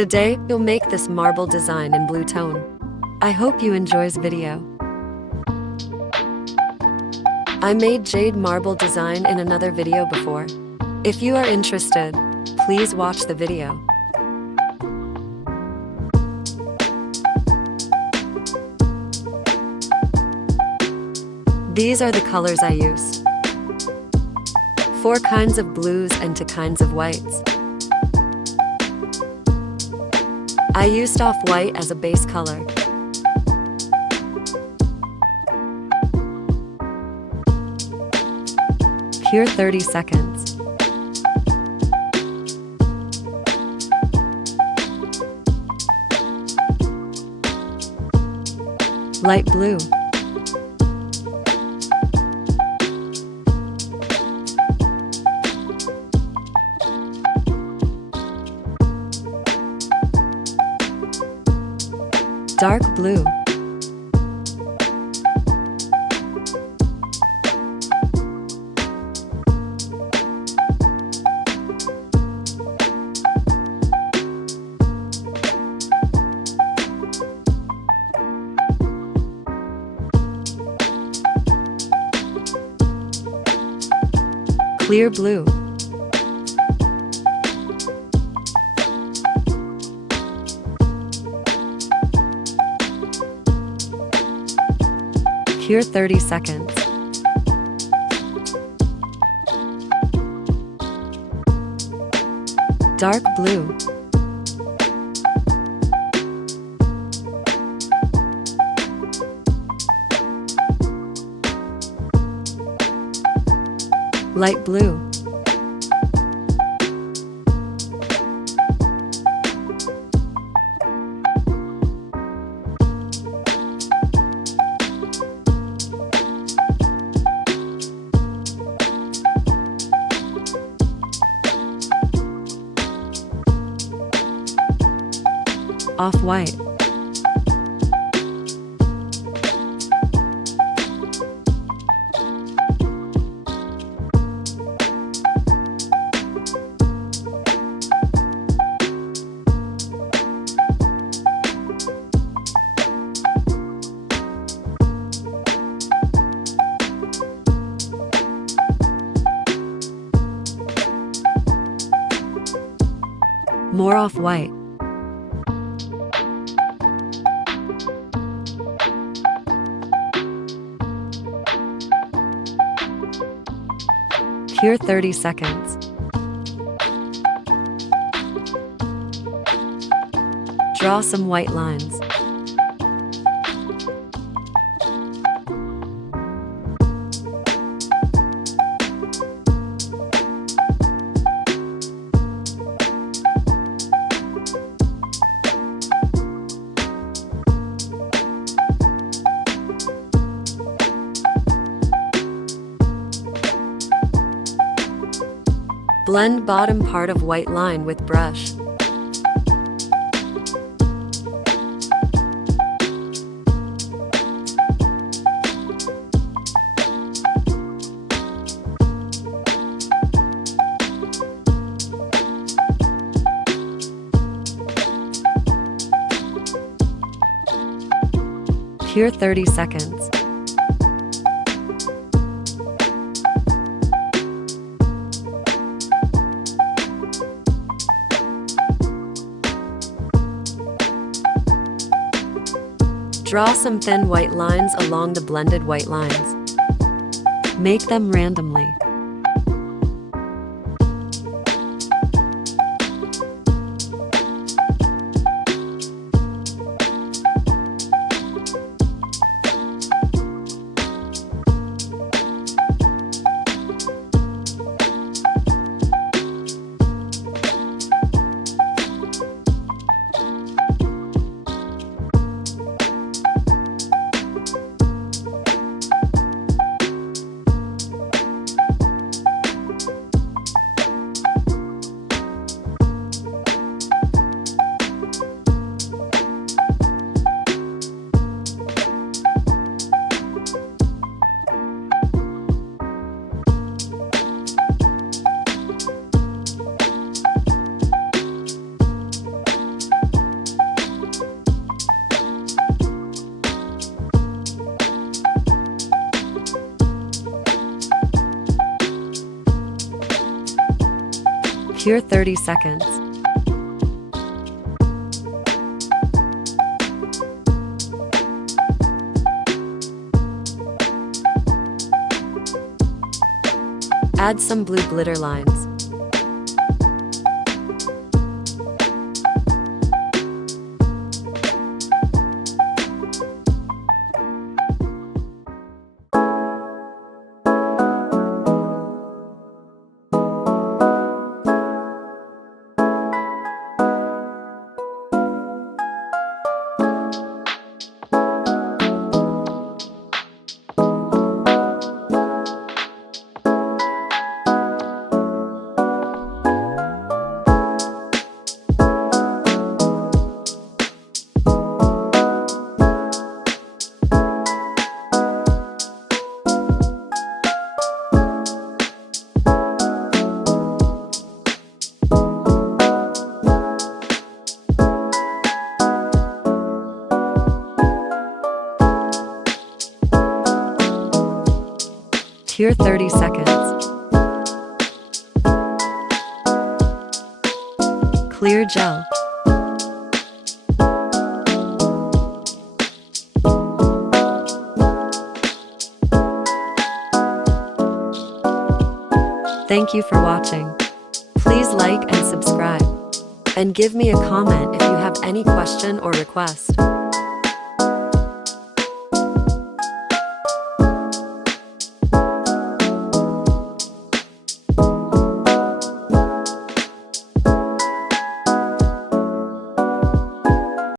Today, you'll make this marble design in blue tone. I hope you enjoys video. I made jade marble design in another video before. If you are interested, please watch the video. These are the colors I use. 4 kinds of blues and 2 kinds of whites. I used off-white as a base color. Cure 30 seconds. Light blue. Dark blue. Clear blue. Cure 30 seconds. Dark blue. Light blue. Off-white. More off-white. Cure 30 seconds. Draw some white lines. Blend bottom part of white line with brush. Cure 30 seconds. Draw some thin white lines along the blended white lines. Make them randomly. Cure 30 seconds. Add some blue glitter lines. Cure 30 seconds. Clear gel. Thank you for watching. Please like and subscribe. And give me a comment if you have any question or request.